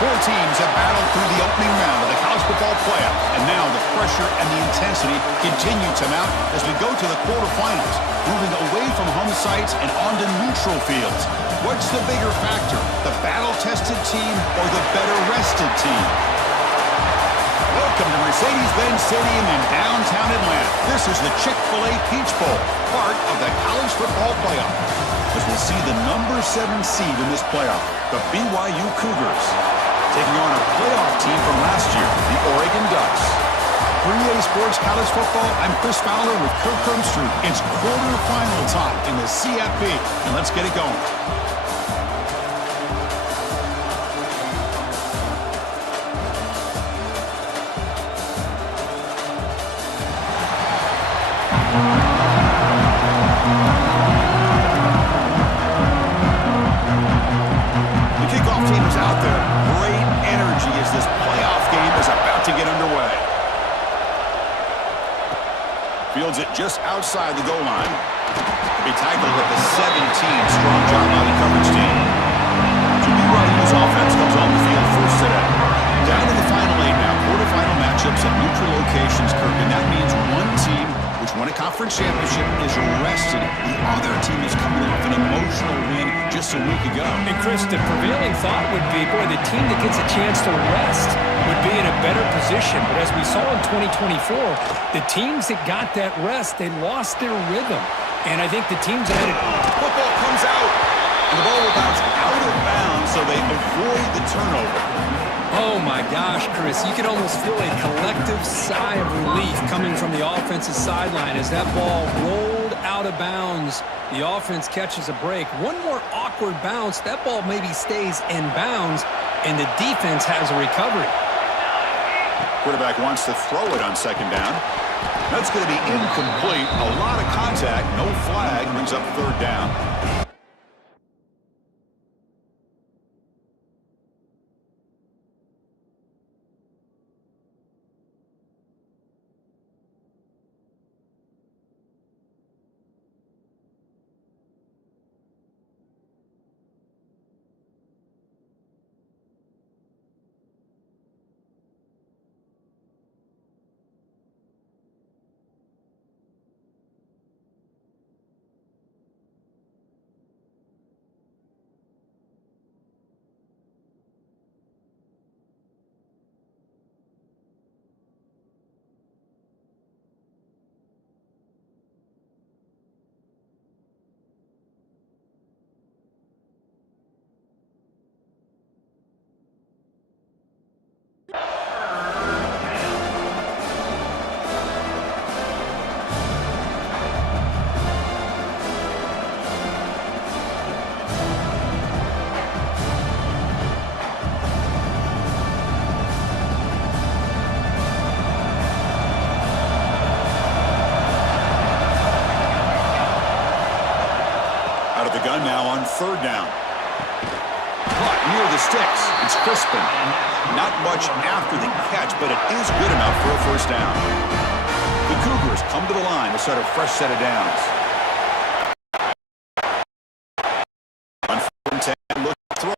Four teams have battled through the opening round of the college football playoff, and now the pressure and the intensity continue to mount as we go to the quarterfinals, moving away from home sites and onto neutral fields. What's the bigger factor, the battle-tested team or the better-rested team? Welcome to Mercedes-Benz Stadium in downtown Atlanta. This is the Chick-fil-A Peach Bowl, part of the college football playoff. As we'll see the number 7 seed in this playoff, the BYU Cougars, taking on a playoff team from last year, the Oregon Ducks. For EA Sports College Football, I'm Chris Fowler with Kirk Herbstreit. It's quarterfinal time in the CFP, and let's get it going. Fields it just outside the goal line. To be tackled at the 17. Strong job by the coverage team. So BYU's offense comes on the field first today. Down to the final 8 now. Quarterfinal matchups at neutral locations, Kirk. And that means one team, which won a conference championship, is rested. The other team is coming off an emotional win just a week ago. And Chris, the prevailing thought would be, boy, the team that gets a chance to rest would be in a better position. But as we saw in 2024, the teams that got that rest, they lost their rhythm. And I think the teams that had it... Football comes out, and the ball will bounce out of bounds, so they avoid the turnover. Oh, my gosh, Chris. You could almost feel a collective sigh of relief coming from the offensive sideline as that ball rolled out of bounds. The offense catches a break. One more awkward bounce. That ball maybe stays in bounds, and the defense has a recovery. Quarterback wants to throw it on second down. That's going to be incomplete. A lot of contact. No flag. Brings up third down. Gun now on third down. Caught near the sticks. It's Crispin. Not much after the catch, but it is good enough for a first down. The Cougars come to the line to start a fresh set of downs. On 4 and 10, look to throw.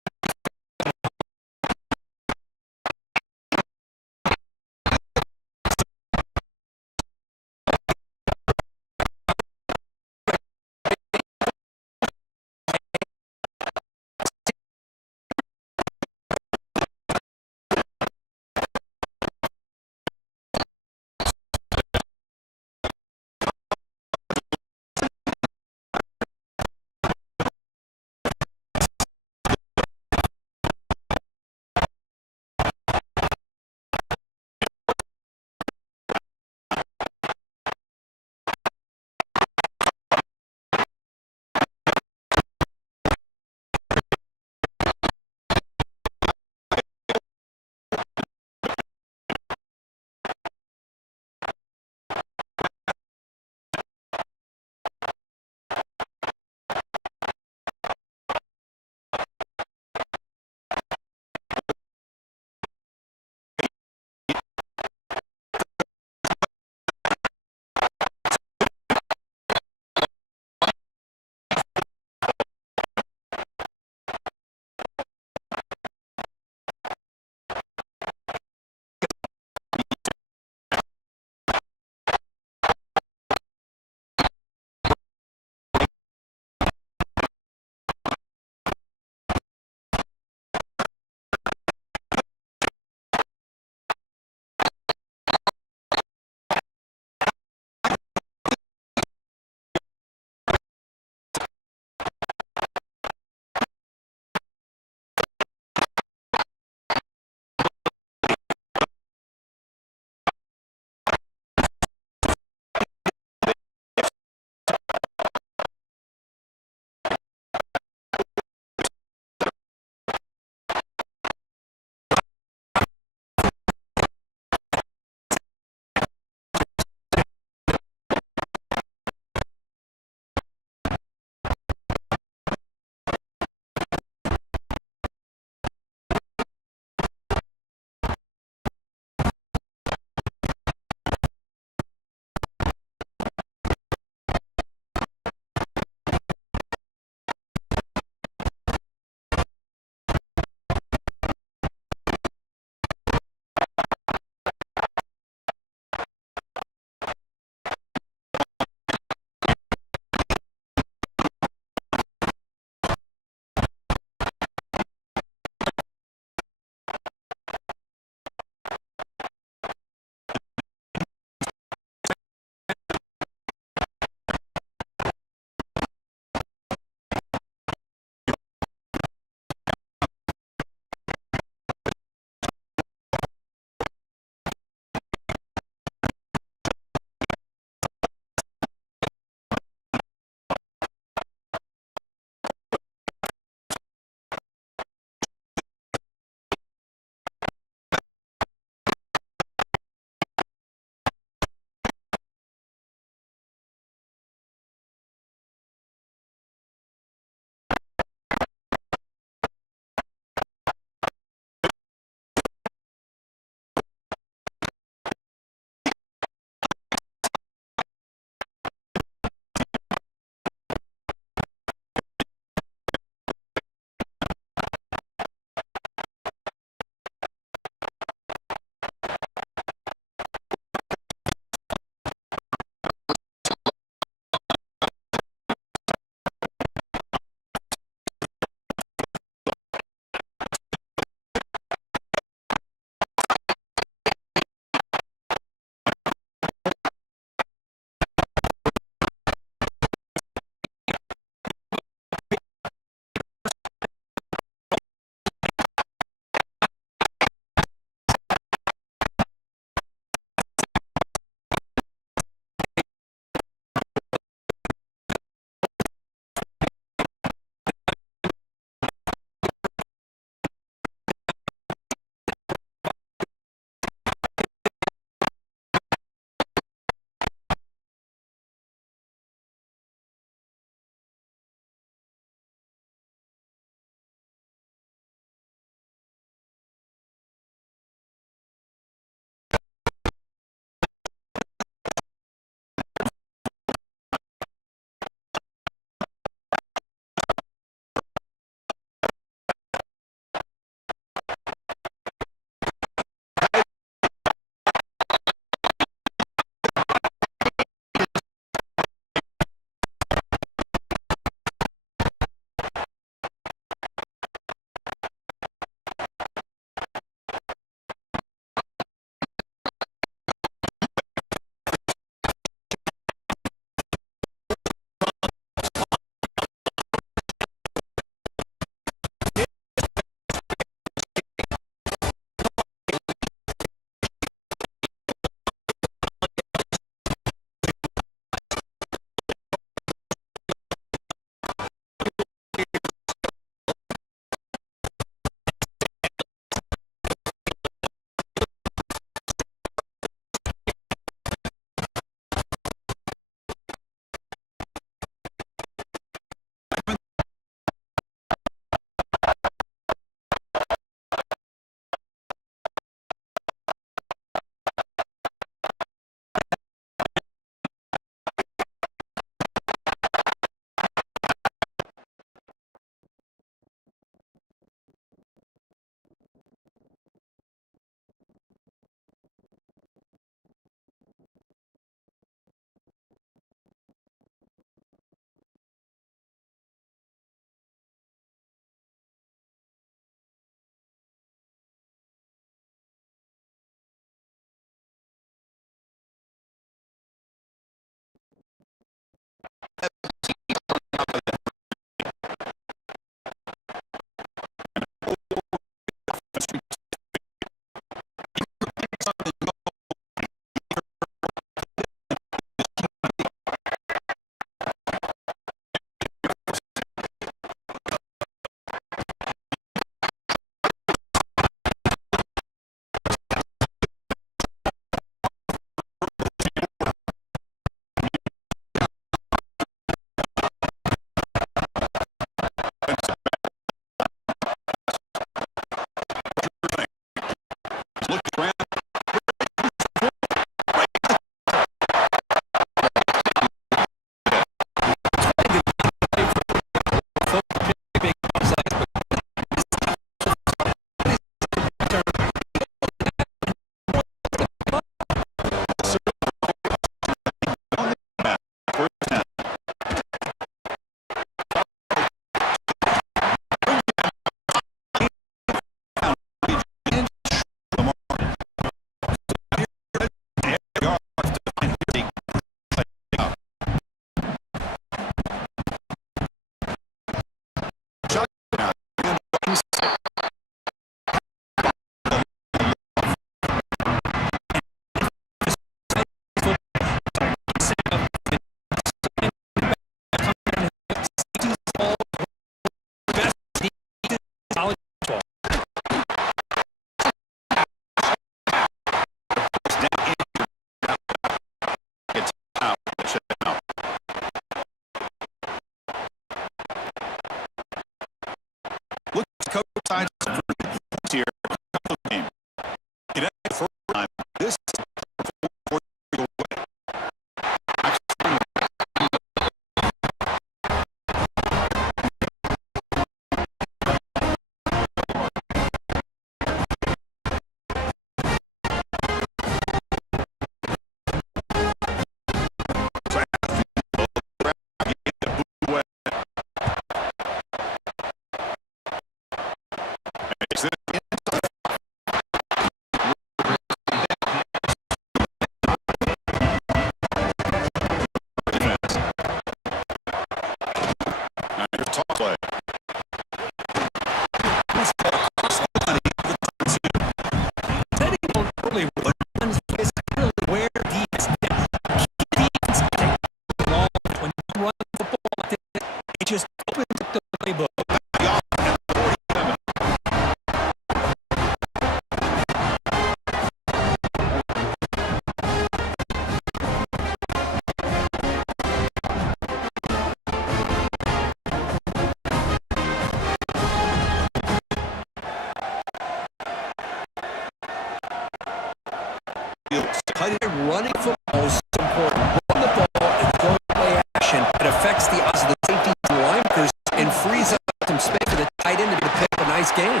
Tight end running football is so important. Run the ball and go play action. It affects the odds of the safeties and linebackers and frees up some space for the tight end to pick up a nice game.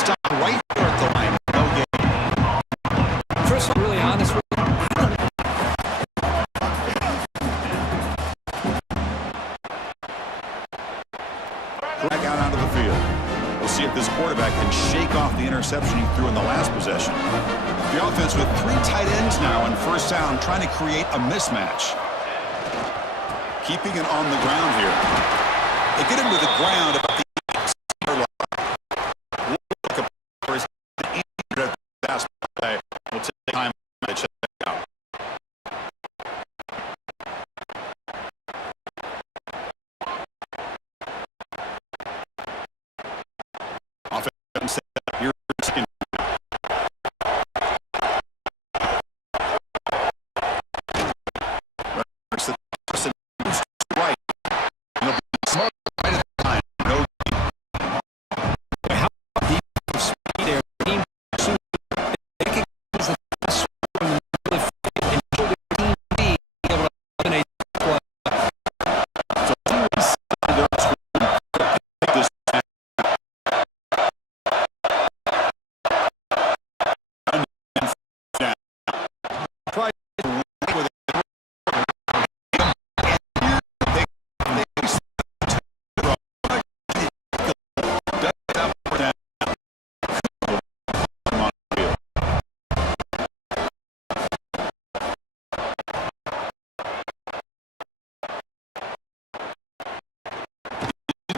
stop right there at the line. No gain. Chris, I'm really honest with you. Back out onto the field. We'll see if this quarterback can shake off the interception he threw in the last possession. The offense with 3 tight ends now in first down, trying to create a mismatch. Keeping it on the ground here. They get him to the ground about the 8-yard line. Look for his pass play. We'll take time to check it out. Offense set up here. Right. And they'll be smart right at the time. No. How deep of speed their team pursuit. They can use the pass from the middle of the field and show their team be able to eliminate the play. So this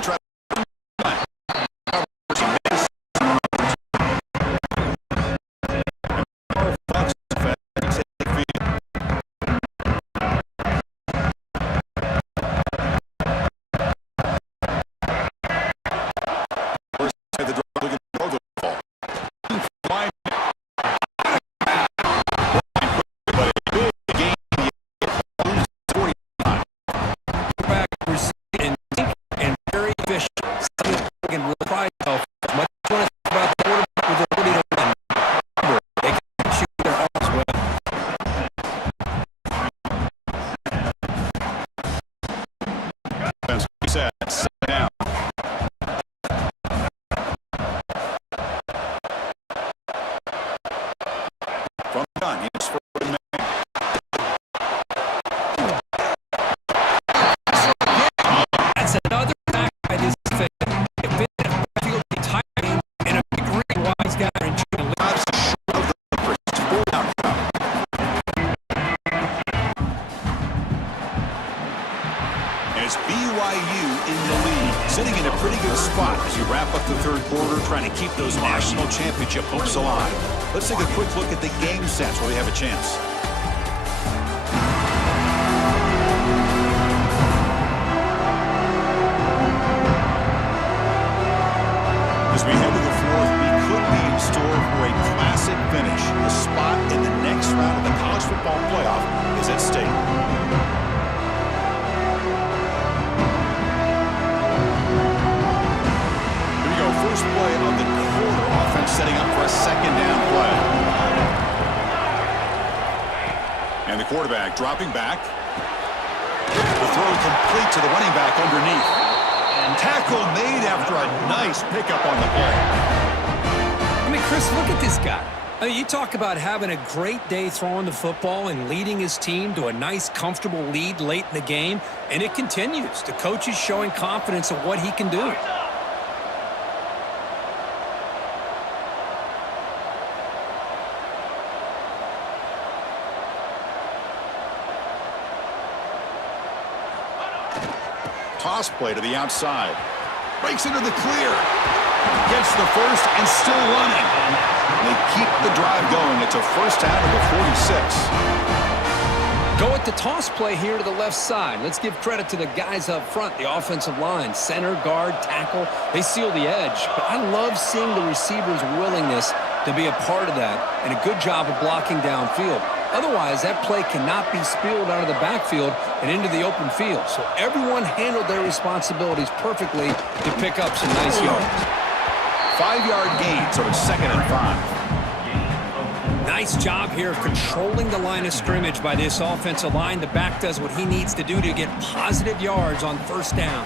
try to work with it. It's BYU in the lead, sitting in a pretty good spot as you wrap up the third quarter, trying to keep those national championship hopes alive. Let's take a quick look at the game stats where we have a chance. As we head to the fourth, we could be in store for a classic finish. A spot in the next round of the college football playoff is at stake. First play of the quarter, offense setting up for a second down play. And the quarterback dropping back. The throw complete to the running back underneath. And tackle made after a nice pickup on the play. I mean, Chris, look at this guy. I mean, you talk about having a great day throwing the football and leading his team to a nice, comfortable lead late in the game, and it continues. The coach is showing confidence of what he can do. Toss play to the outside. Breaks into the clear. Gets the first and still running. They keep the drive going. It's a first down to the 46. Go at the toss play here to the left side. Let's give credit to the guys up front, the offensive line, center, guard, tackle. They seal the edge. But I love seeing the receiver's willingness to be a part of that and a good job of blocking downfield. Otherwise, that play cannot be spilled out of the backfield and into the open field. So everyone handled their responsibilities perfectly to pick up some nice yards. 5-yard gain, so it's 2nd and 5. Nice Nice job here of controlling the line of scrimmage by this offensive line. The back does what he needs to do to get positive yards on first down.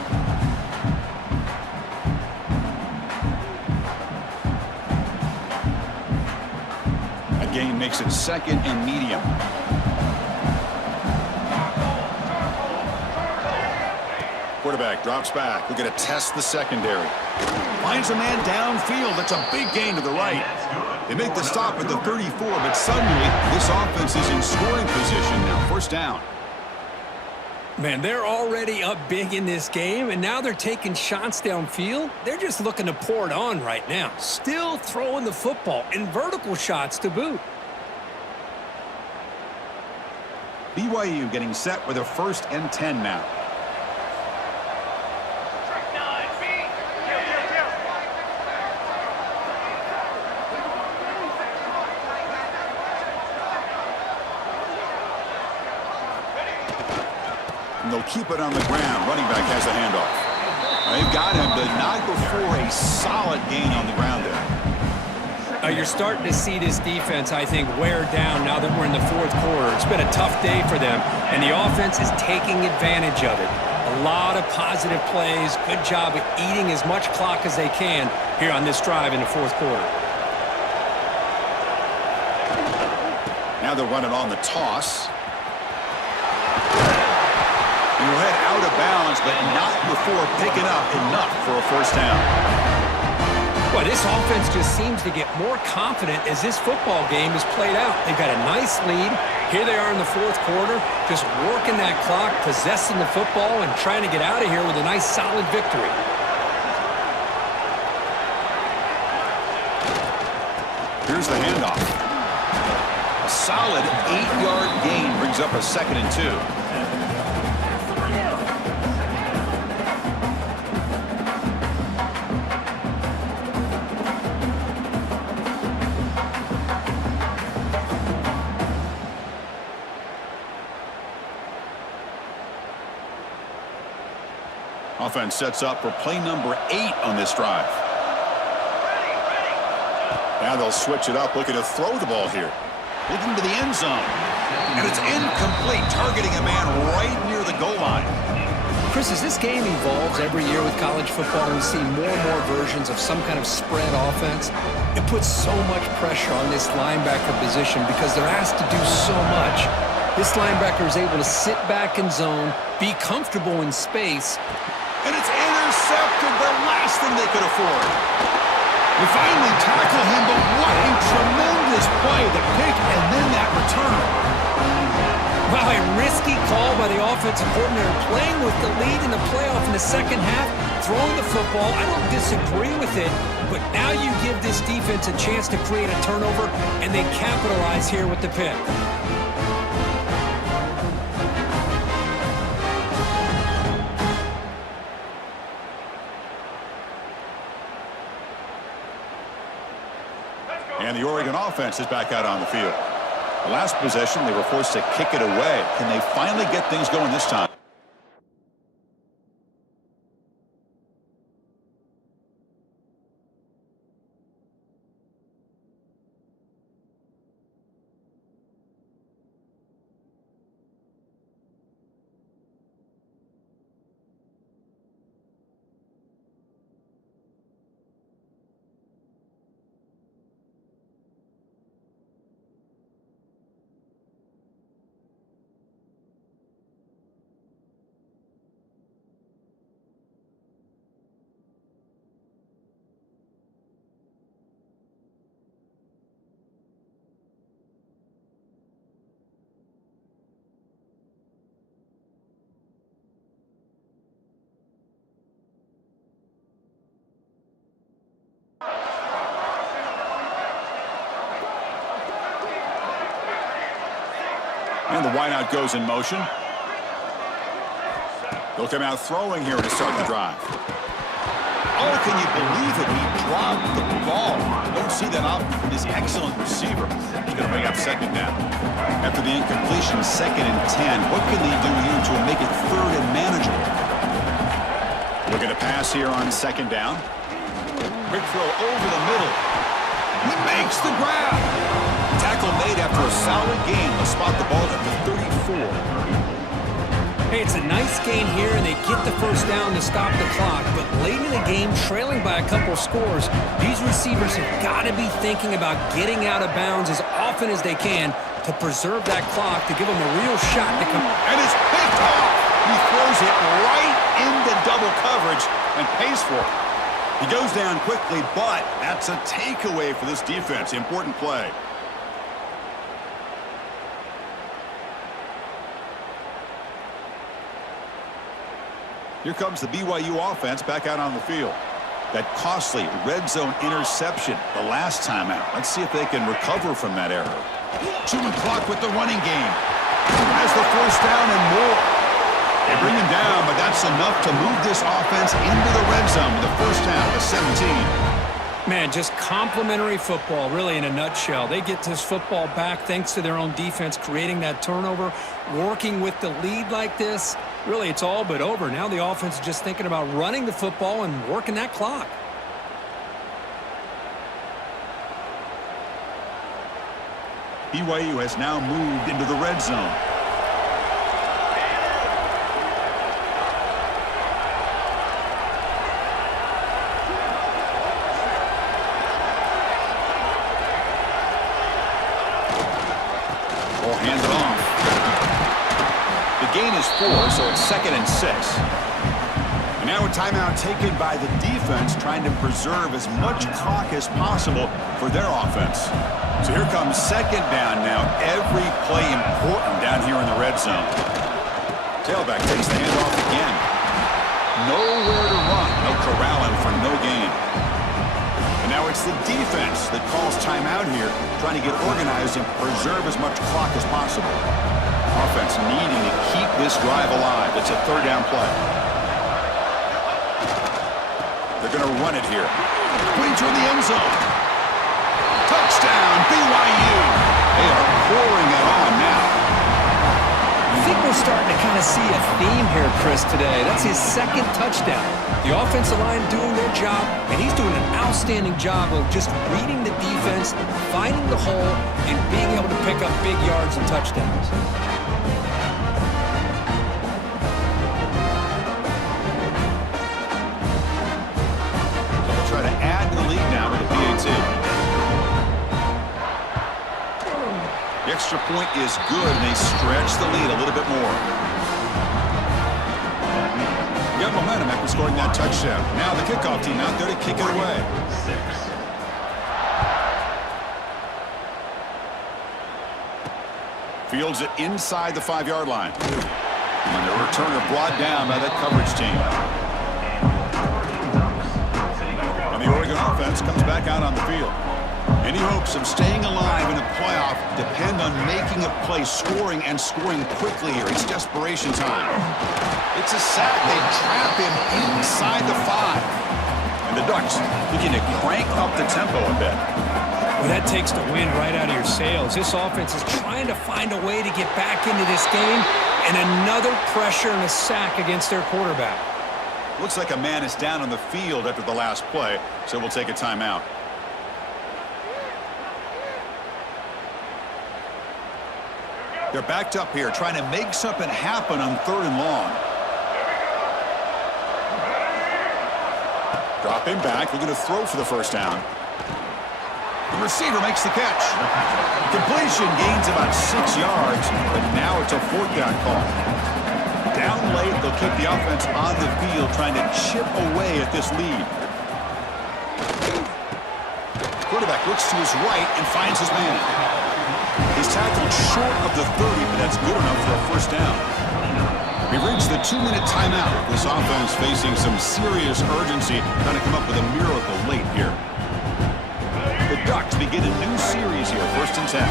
A gain makes it 2nd and medium. Quarterback drops back. We're going to test the secondary. Finds a man downfield. That's a big gain to the right. They make the stop at the 34, but suddenly this offense is in scoring position now. First down. Man, they're already up big in this game, and now they're taking shots downfield. They're just looking to pour it on right now. Still throwing the football, and vertical shots to boot. BYU getting set with a 1st and 10 now. And they'll keep it on the ground. Running back has a handoff. They've got him, but not before a solid gain on the ground there. You're starting to see this defense, I think, wear down now that we're in the 4th quarter. It's been a tough day for them, and the offense is taking advantage of it. A lot of positive plays. Good job of eating as much clock as they can here on this drive in the 4th quarter. Now they're running on the toss. He'll head out of bounds, but not before picking up enough for a first down. Well, this offense just seems to get more confident as this football game is played out. They've got a nice lead. Here they are in the 4th quarter, just working that clock, possessing the football, and trying to get out of here with a nice, solid victory. Here's the handoff. A solid 8-yard gain brings up a 2nd and 2. Offense sets up for play number 8 on this drive. Now they'll switch it up, looking to throw the ball here. Looking to the end zone. And it's incomplete, targeting a man right near the goal line. Chris, as this game evolves every year with college football, we see more and more versions of some kind of spread offense. It puts so much pressure on this linebacker position because they're asked to do so much. This linebacker is able to sit back in zone, be comfortable in space. And it's intercepted, the last thing they could afford. They finally tackle him, but what a tremendous play. The pick and then that return. Wow, a risky call by the offensive coordinator, playing with the lead in the playoff in the 2nd half, throwing the football. I don't disagree with it, but now you give this defense a chance to create a turnover, and they capitalize here with the pick. And the Oregon offense is back out on the field. The last possession, they were forced to kick it away. Can they finally get things going this time? And the wideout goes in motion. They'll come out throwing here to start the drive. Oh, can you believe it? He dropped the ball. Don't see that often from this excellent receiver. He's going to bring up 2nd down. After the incompletion, 2nd and 10. What can they do here to make it 3rd and manageable? Looking to pass here on 2nd down. Quick throw over the middle. He makes the grab. Tackle tackle made after a solid gain. They'll spot the ball at the 34. Hey, it's a nice gain here, and they get the first down to stop the clock. But late in the game, trailing by a couple of scores, these receivers have got to be thinking about getting out of bounds as often as they can to preserve that clock, to give them a real shot to come. And it's picked off. He throws it right into double coverage and pays for it. He goes down quickly, but that's a takeaway for this defense. Important play. Here comes the BYU offense back out on the field. That costly red zone interception the last time out. Let's see if they can recover from that error. Chewing clock with the running game. Has the first down and more. They bring him down, but that's enough to move this offense into the red zone with the first down to 17. Man, just complimentary football, really, in a nutshell. They get this football back thanks to their own defense, creating that turnover, working with the lead like this. Really, it's all but over. Now the offense is just thinking about running the football and working that clock. BYU has now moved into the red zone. Ball handed off. The gain is 4, so it's 2nd and 6. And now a timeout taken by the defense, trying to preserve as much clock as possible for their offense. So here comes 2nd down now. Every play important down here in the red zone. Tailback takes the handoff again. Nowhere to run. No corralling for no gain. And now it's the defense that calls timeout here, trying to get organized and preserve as much clock as possible. Offense needing to keep this drive alive. It's a 3rd down play. They're going to run it here. Putting toward the end zone. Touchdown, BYU. They are pouring it on now. I think we're starting to kind of see a theme here, Chris, today. That's his 2nd touchdown. The offensive line doing their job, and he's doing an outstanding job of just reading the defense, finding the hole, and being able to pick up big yards and touchdowns. They'll try to add to the lead now with the PAT. The extra point is good, and they stretch the lead a little bit more. You got momentum after scoring that touchdown. Now the kickoff team out there to kick it away. Fields it inside the 5-yard line. And the returner brought down by that coverage team. And the Oregon offense comes back out on the field. Any hopes of staying alive in a playoff depend on making a play, scoring, and scoring quickly here. It's desperation time. It's a sack. They trap him inside the 5. And the Ducks looking to crank up the tempo a bit. Well, that takes the wind right out of your sails. This offense is trying to find a way to get back into this game, and another pressure and a sack against their quarterback. Looks like a man is down on the field after the last play, so we'll take a timeout. They're backed up here, trying to make something happen on 3rd and long. Drop him back. They're going to throw for the first down. The receiver makes the catch. Completion gains about 6 yards, but now it's a 4th down call. Down late, they'll keep the offense on the field, trying to chip away at this lead. Quarterback looks to his right and finds his man. He's tackled short of the 30, but that's good enough for a first down. We've reached the 2-minute timeout. This offense facing some serious urgency, trying to come up with a miracle late here. The Ducks begin a new series here, 1st and 10.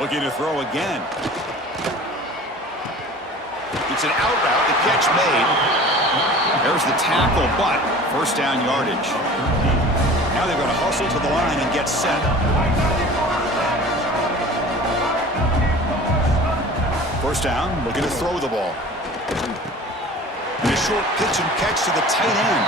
Looking to throw again. It's an out route, the catch made. There's the tackle, but first down yardage. Now they're going to hustle to the line and get set. First down, looking to throw the ball. And a short pitch and catch to the tight end.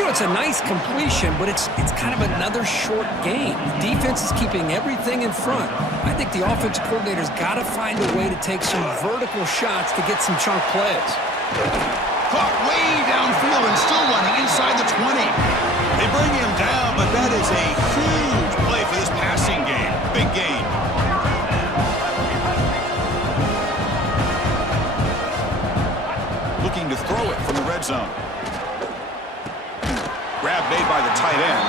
You know, it's a nice completion, but it's kind of another short game. The defense is keeping everything in front. I think the offensive coordinator's got to find a way to take some vertical shots to get some chunk plays. Caught way downfield and still running inside the 20. They bring him down, but that is a huge play for this passing game. Big gain. Looking to throw it from the red zone. Grab made by the tight end.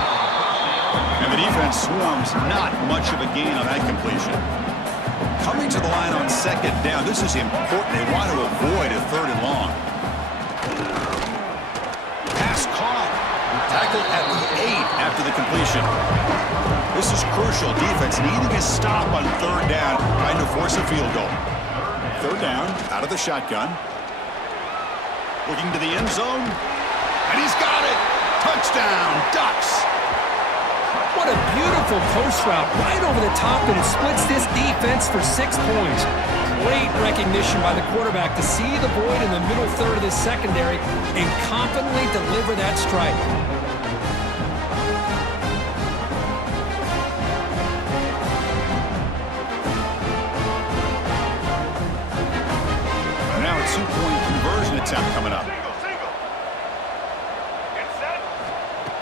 And the defense swarms not much of a gain on that completion. Coming to the line on second down, this is important. They want to avoid a third and long. Pass caught. Tackled at the 8 after the completion. This is crucial. Defense needing a stop on third down, trying to force a field goal. Third down, out of the shotgun. Looking to the end zone. And he's got it. Touchdown, Ducks. What a beautiful post route right over the top, and it splits this defense for 6 points. Great recognition by the quarterback to see the void in the middle third of this secondary and confidently deliver that strike. And now a 2-point conversion attempt coming up.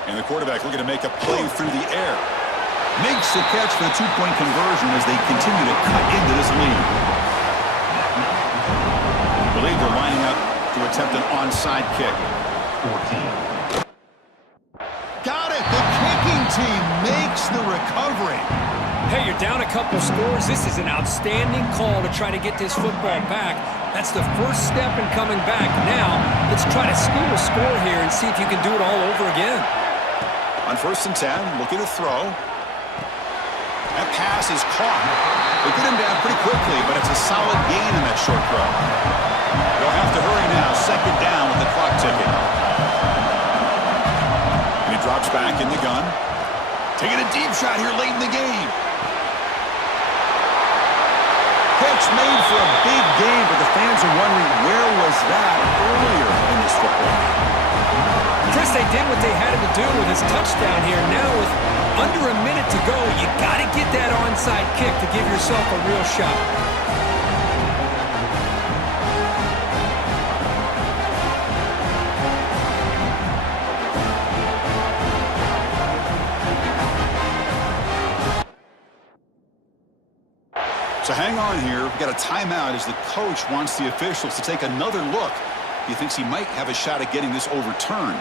And the quarterback looking to make a play through the air. Makes the catch for the 2-point conversion as they continue to cut into this lead. I believe they're lining up to attempt an onside kick. 14. Got it! The kicking team makes the recovery. Hey, you're down a couple scores. This is an outstanding call to try to get this football back. That's the first step in coming back. Now, let's try to steal a score here and see if you can do it all over again. On 1st and 10, looking to throw. That pass is caught. They get him down pretty quickly, but it's a solid gain in that short throw. They'll have to hurry now. 2nd down with the clock ticking. And he drops back in the gun. Taking a deep shot here late in the game. Catch made for a big game, but the fans are wondering where was that earlier in this football game. Chris, they did what they had to do with his touchdown here. Now with under a minute to go, you got to get that onside kick to give yourself a real shot. So hang on here. We've got a timeout as the coach wants the officials to take another look. He thinks he might have a shot at getting this overturned.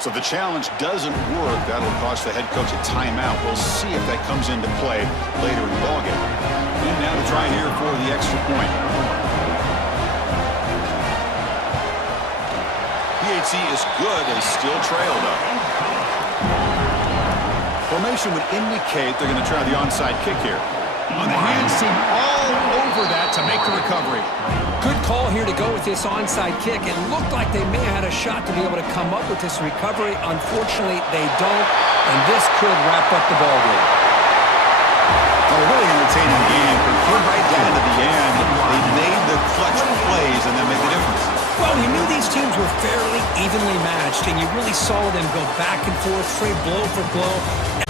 So the challenge doesn't work. That'll cost the head coach a timeout. We'll see if that comes into play later in the ballgame. And now to try here for the extra point. PHC is good. They still trail, though. Formation would indicate they're going to try the onside kick here. On the hands team all over that to make the recovery. Good call here to go with this onside kick. It looked like they may have had a shot to be able to come up with this recovery. Unfortunately, they don't, and this could wrap up the ballgame. A really entertaining game. Came right down to the end. They made the clutch plays and then made the difference. Well, you knew these teams were fairly evenly matched, and you really saw them go back and forth, trade blow for blow.